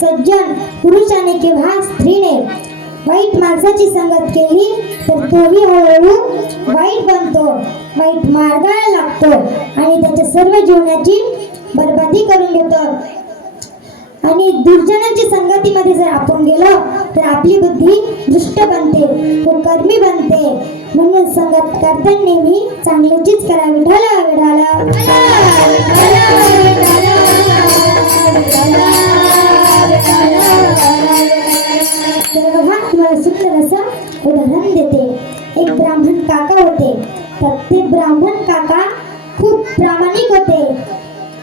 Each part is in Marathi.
सज्जन पुरुषाने किंवा स्त्रीने? वाईट माणसाची संगत केली तर तोही हळूहळू वाईट बनतो. वाईट मार्गाला लागतो आणि त्याच्या सर्व जीवनाची बर्बादी करून घेतो आणि दुर्जनांची संगतीमध्ये जर आपण गेलो तर आपली बुद्धी दुष्ट बनते व कर्मी बनते. म्हणून संगत करताना नेहमी चांगल्याचीच करावी ढाला विढाला ब्राह्मण काका होते. तर ते ब्राह्मण काका खूप प्रामाणिक होते.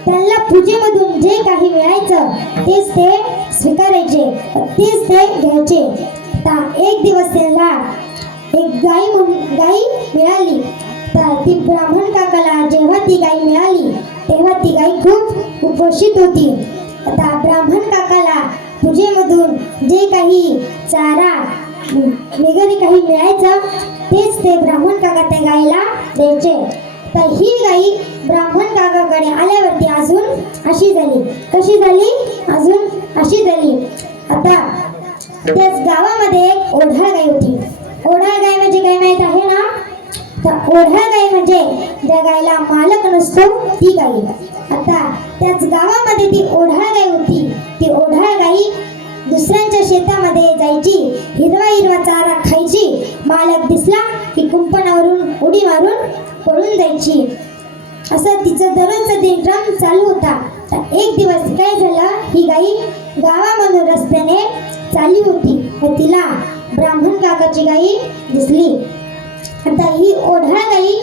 त्यांना पूजेमधून जे काही मिळायचं तेच ते स्वीकारायचे तेच ते घ्यायचे. तर एक दिवस त्यांना एक गाई म्हणून मिळाली. तर ती ब्राह्मण काकाला जेव्हा ती गाई मिळाली तेव्हा ती गाई खूप उपोषित होती. आता ब्राह्मण काकाला पूजेमधून जे काही चारा वगैरे काही मिळायचं तेच ते ब्राह्मण काका त्या गाईला द्यायचे. तर ही गाई ब्राह्मण काकाकडे आल्यावरती अजून अशी झाली. कशी झाली? अजून अशी झाली. आता त्याच गावामध्ये एक ओढाळ गाई होती. ओढाळ गाय म्हणजे काय माहीत आहे ना? तर ओढाळ गाय म्हणजे ज्या गायला मालक नसतो ती गाई. आता त्याच गावामध्ये ती ओढाळ गाय होती. ती ओढाळ गाई शेतामध्ये जायची. हिरवा हिरवा चारा खायची. मालक दिसला की कुंपणावरून उडी मारून पळून जायची. असं तिचं दररोजचा दिनक्रम चालू होता. तर एक दिवस काय झालं? ही गाई गावामधून रस्त्याने चालली होती व तिला ब्राह्मण काकाची गाई दिसली. आता ही ओढळा गाई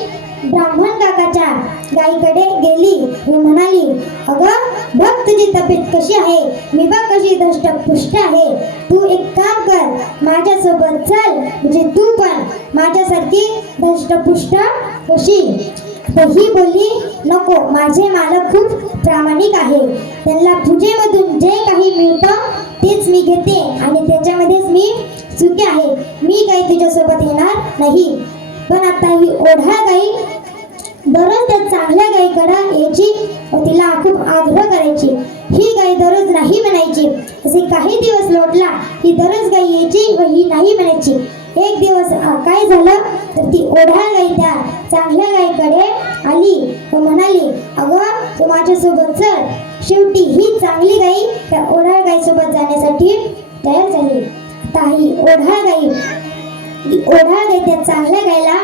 ब्राह्मण काकाच्या गाईकडे गेली. व म्हणाली अगं बघ तुझी तब्येत कशी आहे. मी बघ कशी दष्टपुष्ट आहे. तू एक काम कर माझ्यासोबत चल. म्हणजे तू पण माझ्यासारखी दष्टपुष्ट कशी तर ही बोलली नको माझे मालक खूप प्रामाणिक आहे. त्यांना पूजेमधून जे काही मिळतं तेच मी घेते आणि त्याच्यामध्येच मी चुकी आहे. मी काही तुझ्यासोबत येणार नाही. पण आता ही ओढा गाई दररोज त्या चांगल्या गायीकडे यायची व तिला खूप आग्रह करायची. ही गाय दररोज नाही म्हणायची. असे काही दिवस लोटला ही दररोज गाई यायची व ही नाही म्हणायची. एक दिवस काय झालं? तर ती ओढा गाई त्या चांगल्या गायीकडे आली व म्हणाली अगं तू माझ्यासोबत चल. शेवटी ही चांगली गाई त्या ओढा गाईसोबत जाण्यासाठी तयार झाली. आता ही ओढा गाई ओढा ओढाळ त्या चांगल्या गायला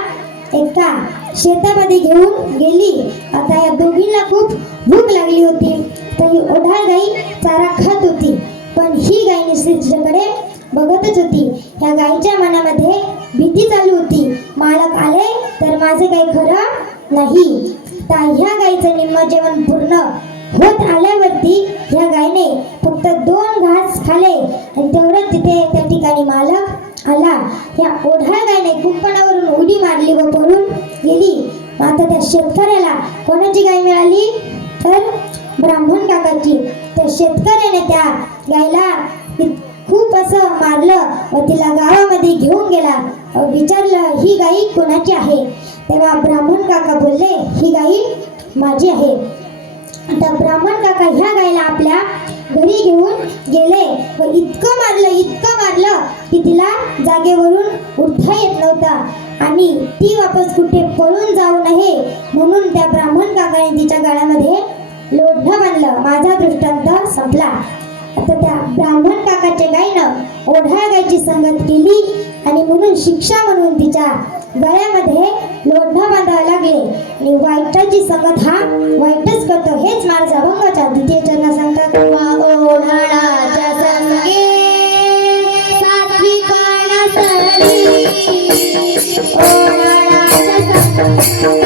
एका शेतामध्ये घेऊन गेली. आता या दोघींना खूप भूक लागली होती. तर ही ओढा गाई चारा खात होती. पण ही गाय निश्चितकडे बघतच होती. ह्या गायीच्या मनामध्ये भीती चालू होती. मालक आले तर माझे काही खरं नाही. तर ह्या गायीचं निम्म जेवण पूर्ण होत आल्यावरती ह्या गायने फक्त दोन घास खाले. आणि तेवढे तिथे त्या ठिकाणी मालक या ह्या गायने कुंपणावरून उडी मारली व पळून गेली. आता त्या शेतकऱ्याला कोणाची गाय मिळाली? तर ब्राह्मण काकाची त्या शेतकऱ्याने त्या गायला खूप असं मारलं व तिला गावामध्ये घेऊन गेला. व विचारलं ही गाई कोणाची आहे? तेव्हा ब्राह्मण काका बोलले ही गाई माझी आहे. आता ब्राह्मण काका ह्या गायला आपल्या घरी घेऊन गेले व इतकं मारलं इतकं मारलं की तिला जागेवरून आणि ती वापस कुठे पळून जाऊ नये म्हणून त्या ब्राह्मण काकाने तिच्या गळ्यामध्ये लोढं बांधलं. माझा दृष्टांत संपला. आता त्या ब्राह्मण काकाच्या गायीनं ओढाळ गायची संगत केली आणि म्हणून शिक्षा म्हणून तिच्या गळ्यामध्ये लोढा बांधावं लागले. आणि वाईटाची संगत हा वाईटच करतो हेच माझा अभंगाच्या द्वितीय चरण सांगतात Thank you.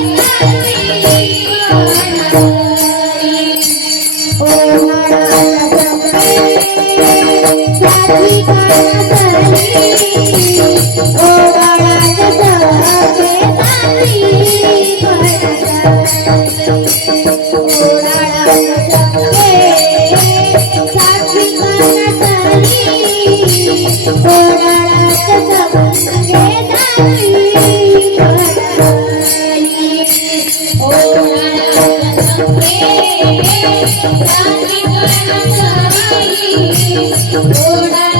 ಓಡಾಟ